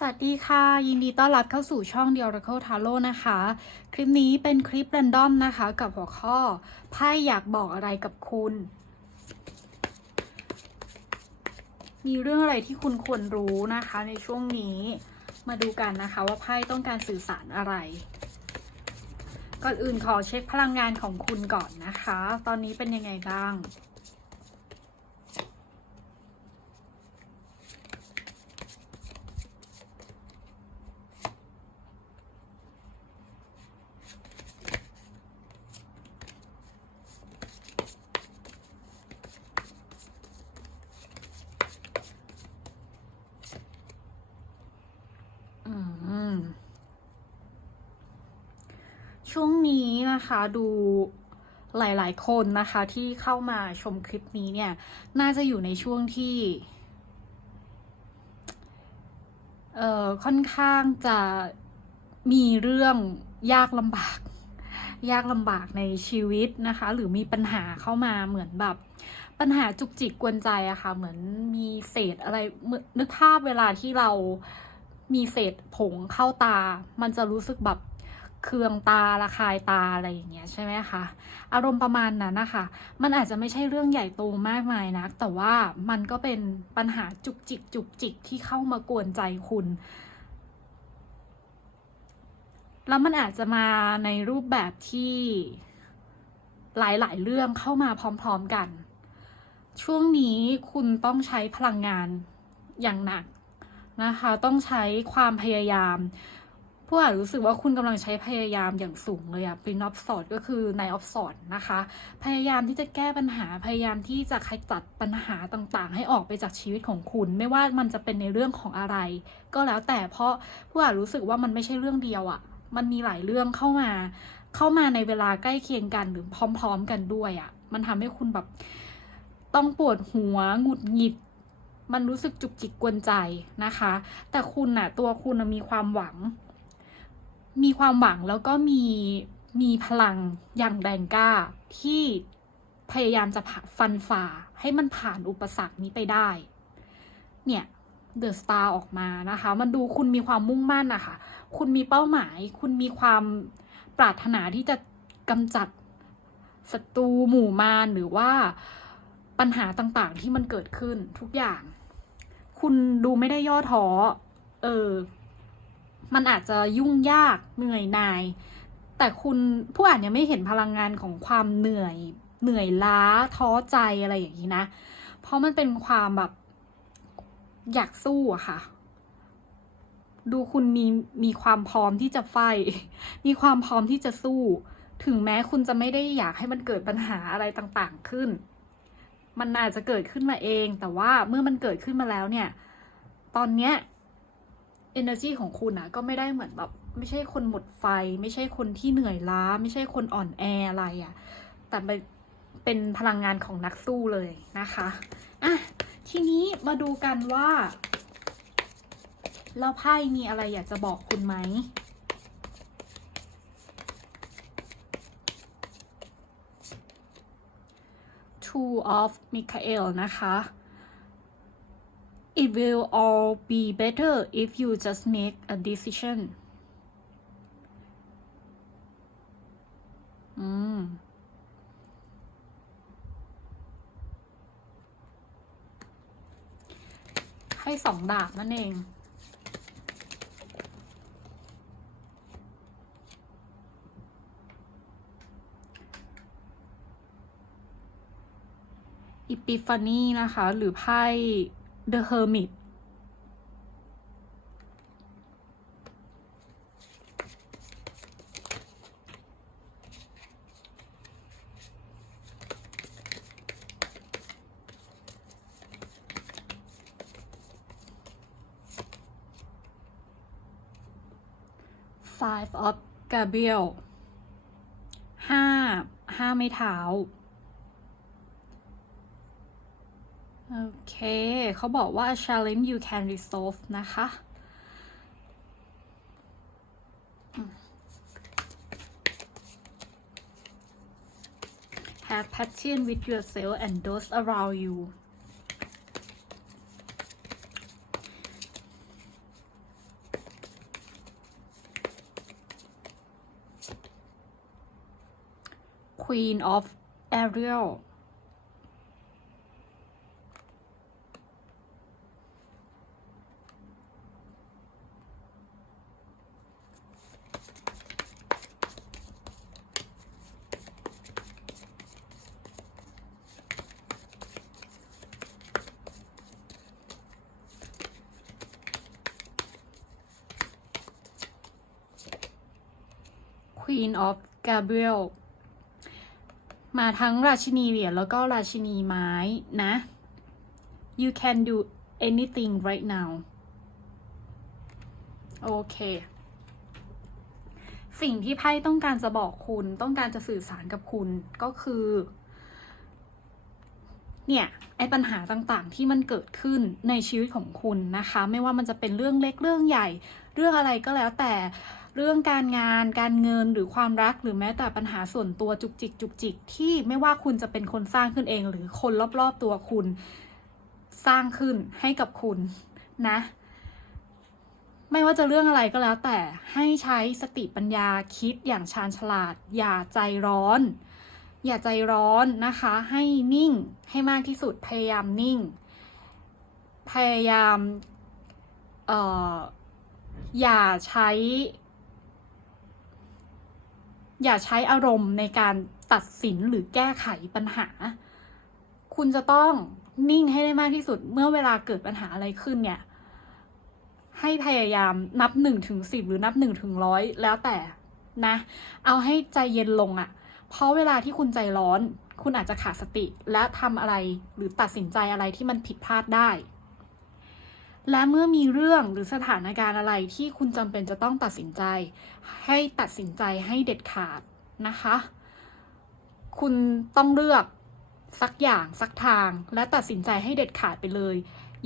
สวัสดีค่ะ ยินดีต้อนรับเข้าสู่ช่อง The Oracle Tarot นะคะ คลิปนี้เป็นคลิป r รนดอมนะคะ กับหัวข้อไพ่อยากบอกอะไรกับคุณ มีเรื่องอะไรที่คุณควรรู้นะคะในช่วงนี้มาดูกันนะคะว่าไพ่ต้องการสื่อสารอะไร ก่อนอื่นขอเช็คพลังงานของคุณก่อนนะคะ ตอนนี้เป็นยังไงบ้าง ช่วงนี้นะคะดูหลาย ๆ คนนะคะที่เข้ามาชมคลิปนี้เนี่ย น่าจะอยู่ในช่วงที่ เอ่อ ค่อนข้างจะมีเรื่องยากลำบาก ยากลำบากในชีวิตนะคะ หรือมีปัญหาเข้ามาเหมือนแบบ ปัญหาจุกจิกกวนใจอะค่ะ เหมือนมีเศษอะไรเหมือนนึกภาพเวลาที่เรามีเศษผงเข้าตา มันจะรู้สึกแบบ เคืองตาระคายตาอะไรอย่างเงี้ยใช่ไหมคะอารมณ์ประมาณนั้นนะคะมันอาจจะไม่ใช่เรื่องใหญ่โตมากมายนะแต่ว่ามันก็เป็นปัญหาจุกจิกจุกจิกที่เข้ามากวนใจคุณ แล้วมันอาจจะมาในรูปแบบที่หลายๆ เรื่องเข้ามาพร้อมๆกัน ช่วงนี้คุณต้องใช้พลังงานอย่างหนักนะคะ ต้องใช้ความพยายาม ผู้อาจรู้สึกว่าคุณกำลังใช้พยายามอย่างสูงเลยอะเป็นออฟสอดก็คือในออฟสอดนะคะ พยายามที่จะแก้ปัญหาพยายามที่จะขจัดปัญหาต่างๆ ให้ออกไปจากชีวิตของคุณ ไม่ว่ามันจะเป็นในเรื่องของอะไร ก็แล้วแต่เพราะผู้อาจรู้สึกว่ามันไม่ใช่เรื่องเดียวอะมันมีหลายเรื่องเข้ามา เข้ามาในเวลาใกล้เคียงกันหรือพร้อม ๆ กันด้วยอะมันทำให้คุณแบบต้องปวดหัวหงุดหงิดมันรู้สึกจุกจิกกวนใจนะคะ แต่คุณน่ะตัวคุณมีความหวัง มีความหวังแล้วก็มีมีพลังอย่างแรงกล้าที่พยายามจะฟันฝ่าให้มันผ่านอุปสรรคนี้ไปได้ เนี่ยเดอะสตาร์ออกมานะคะ มันดูคุณมีความมุ่งมั่นนะคะ คุณมีเป้าหมาย คุณมีความปรารถนาที่จะกำจัดศัตรูหมู่มารหรือว่าปัญหาต่างๆที่มันเกิดขึ้นทุกอย่าง คุณดูไม่ได้ย่อท้อ เออ มันอาจจะยุ่งยากเหนื่อยหน่าย แต่คุณผู้อ่านยังไม่เห็นพลังงานของความเหนื่อย เหนื่อยล้าท้อใจอะไรอย่างนี้นะ เพราะมันเป็นความแบบอยากสู้อะค่ะ ดูคุณมีมีความพร้อมที่จะไฟ มีความพร้อมที่จะสู้ ถึงแม้คุณจะไม่ได้อยากให้มันเกิดปัญหาอะไรต่างๆขึ้น มันอาจจะเกิดขึ้นมาเอง แต่ว่าเมื่อมันเกิดขึ้นมาแล้วเนี่ย ตอนเนี้ย energy ของคุณนะก็ไม่ได้เหมือนแบบไม่ใช่คนหมดไฟ ไม่ใช่คนที่เหนื่อยล้า ไม่ใช่คนอ่อนแออะไรอะ่ะ แต่เป็นพลังงานของนักสู้เลยนะคะอะทีนี้มาดูกันว่าแล้วไพ่มีอะไรอยากจะบอกคุณไหม Two of Michael นะคะ It will all be better if you just make a decision อืม ให้สองดาบนั่นเองอิปิฟานีนะคะ หรือไพ่ The Hermit 5 of Gabriel ห้าห้าไม่เท้า เขาบอกว่า challenge you can resolve นะคะ have passion with yourself and those around you Queen of Ariel Queen of Gabriel มาทั้งราชินีเหรียญแล้วก็ราชินีไม้นะ you can do anything right now โอเค สิ่งที่ไพ่ต้องการจะบอกคุณ ต้องการจะสื่อสารกับคุณก็คือ เนี่ย ไอ้ปัญหาต่างๆที่มันเกิดขึ้นในชีวิตของคุณนะคะ ไม่ว่ามันจะเป็นเรื่องเล็กเรื่องใหญ่ เรื่องอะไรก็แล้วแต่ เรื่องการงาน การเงินหรือความรักหรือแม้แต่ปัญหาส่วนตัวจุกจิกจุกจิกที่ไม่ว่าคุณจะเป็นคนสร้างขึ้นเอง หรือคนรอบๆตัวคุณสร้างขึ้นให้กับคุณนะ ไม่ว่าจะเรื่องอะไรก็แล้วแต่ให้ใช้สติปัญญาคิดอย่างชาญฉลาด อย่าใจร้อน อย่าใจร้อนนะคะ ให้นิ่งให้มากที่สุดพยายามนิ่ง พยายามเอ่ออย่าใช้ อย่าใช้อารมณ์ในการตัดสินหรือแก้ไขปัญหา คุณจะต้องนิ่งให้ได้มากที่สุด เมื่อเวลาเกิดปัญหาอะไรขึ้นเนี่ย ให้พยายามนับหนึ่งถึงสิบหรือนับหนึ่งถึงร้อยแล้วแต่นะ เอาให้ใจเย็นลงอะ่ะ เพราะเวลาที่คุณใจร้อน คุณอาจจะขาดสติและทำอะไรหรือตัดสินใจอะไรที่มันผิดพลาดได้ และเมื่อมีเรื่องหรือสถานการณ์อะไรที่คุณจำเป็นจะต้องตัดสินใจ ให้ตัดสินใจให้เด็ดขาดนะคะ คุณต้องเลือกสักอย่างสักทางและตัดสินใจให้เด็ดขาดไปเลย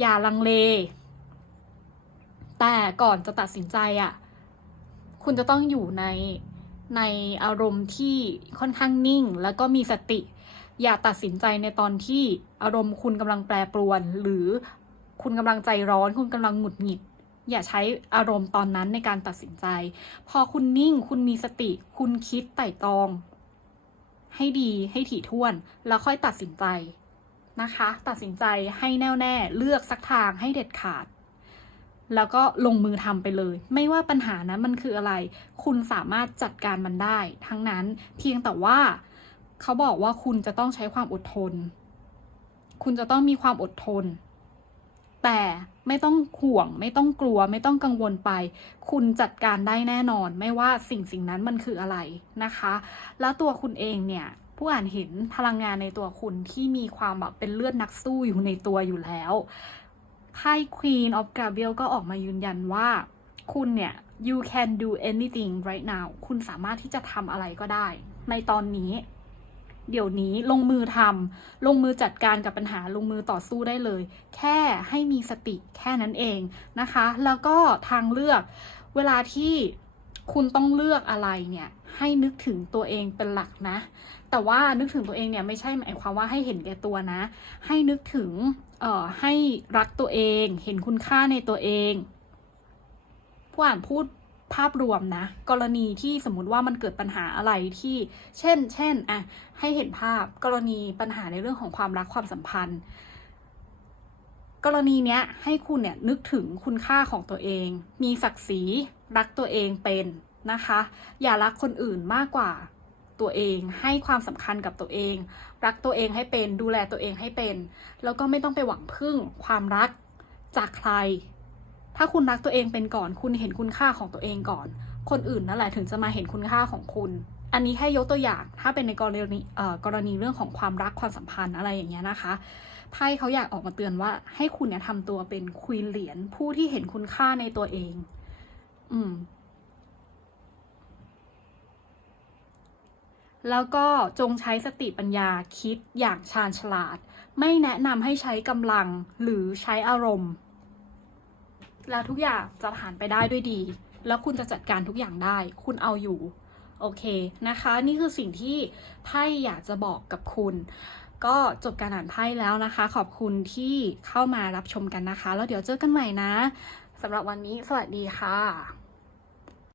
อย่าลังเล แต่ก่อนจะตัดสินใจอะ่ะ คุณจะต้องอยู่ในในอารมณ์ที่ค่อนข้างนิ่ง แล้วก็มีสติ อย่าตัดสินใจในตอนที่อารมณ์คุณกำลังแปรปรวน หรือ คุณกำลังใจร้อน คุณกำลังหงุดหงิด อย่าใช้อารมณ์ตอนนั้นในการตัดสินใจ พอคุณนิ่งคุณมีสติ คุณคิดไต่ตรอง ให้ดีให้ถี่ถ้วน แล้วค่อยตัดสินใจนะคะ ตัดสินใจให้แน่วแน่เลือกสักทางให้เด็ดขาด แล้วก็ลงมือทำไปเลย ไม่ว่าปัญหานั้นมันคืออะไร คุณสามารถจัดการมันได้ ทั้งนั้นเพียงแต่ว่าเขาบอกว่าคุณจะต้องใช้ความอดทน คุณจะต้องมีความอดทน แต่ไม่ต้องห่วง ไม่ต้องกลัว ไม่ต้องกังวลไป คุณจัดการได้แน่นอน ไม่ว่าสิ่งสิ่งนั้นมันคืออะไรนะคะ แล้วตัวคุณเองเนี่ยผู้อ่านเห็นพลังงานในตัวคุณที่มีความแบบเป็นเลือดนักสู้อยู่ในตัวอยู่แล้วไพ่ Queen of Gabriel ก็ออกมายืนยันว่า คุณเนี่ย you can do anything right now คุณสามารถที่จะทำอะไรก็ได้ ในตอนนี้ เดี๋ยวนี้ลงมือทำลงมือจัดการกับปัญหาลงมือต่อสู้ได้เลย แค่ให้มีสติแค่นั้นเองนะคะ แล้วก็ทางเลือกเวลาที่คุณต้องเลือกอะไรเนี่ยให้นึกถึงตัวเองเป็นหลักนะ แต่ว่านึกถึงตัวเองเนี่ยไม่ใช่หมายความว่าให้เห็นแก่ตัวนะ ให้นึกถึงเอ่อให้รักตัวเอง เห็นคุณค่าในตัวเองผู้อ่านพูด ภาพรวมนะ กรณีที่สมมติว่ามันเกิดปัญหาอะไรที่ เช่น เช่นอะให้เห็นภาพกรณีปัญหาในเรื่องของความรักความสัมพันธ์ กรณีเนี้ยให้คุณเนี่ยนึกถึงคุณค่าของตัวเอง มีศักดิ์ศรีรักตัวเองเป็นนะคะ อย่ารักคนอื่นมากกว่าตัวเองให้ความสำคัญกับตัวเอง รักตัวเองให้เป็นดูแลตัวเองให้เป็น แล้วก็ไม่ต้องไปหวังพึ่งความรักจากใคร ถ้าคุณรักตัวเองเป็นก่อน คุณเห็นคุณค่าของตัวเองก่อน คนอื่นนั่นแหละถึงจะมาเห็นคุณค่าของคุณ อันนี้แค่ยกตัวอย่างถ้าเป็นในกรณีเอ่อกรณีเรื่องของความรักความสัมพันธ์อะไรอย่างเงี้ยนะคะไพ่เขาอยากออกมาเตือนว่า ให้คุณเนี่ยทำตัวเป็นควีนเหรียญผู้ที่เห็นคุณค่าในตัวเอง อืม แล้วก็จงใช้สติปัญญาคิดอย่างชาญฉลาด ไม่แนะนำให้ใช้กำลังหรือใช้อารมณ์ แล้วทุกอย่างจะผ่านไปได้ด้วยดี แล้วคุณจะจัดการทุกอย่างได้ คุณเอาอยู่ โอเคนะคะ นี่คือสิ่งที่ไพ่อยากจะบอกกับคุณ ก็จบการอ่านไพ่แล้วนะคะ ขอบคุณที่เข้ามารับชมกันนะคะ แล้วเดี๋ยวเจอกันใหม่นะสำหรับวันนี้สวัสดีค่ะ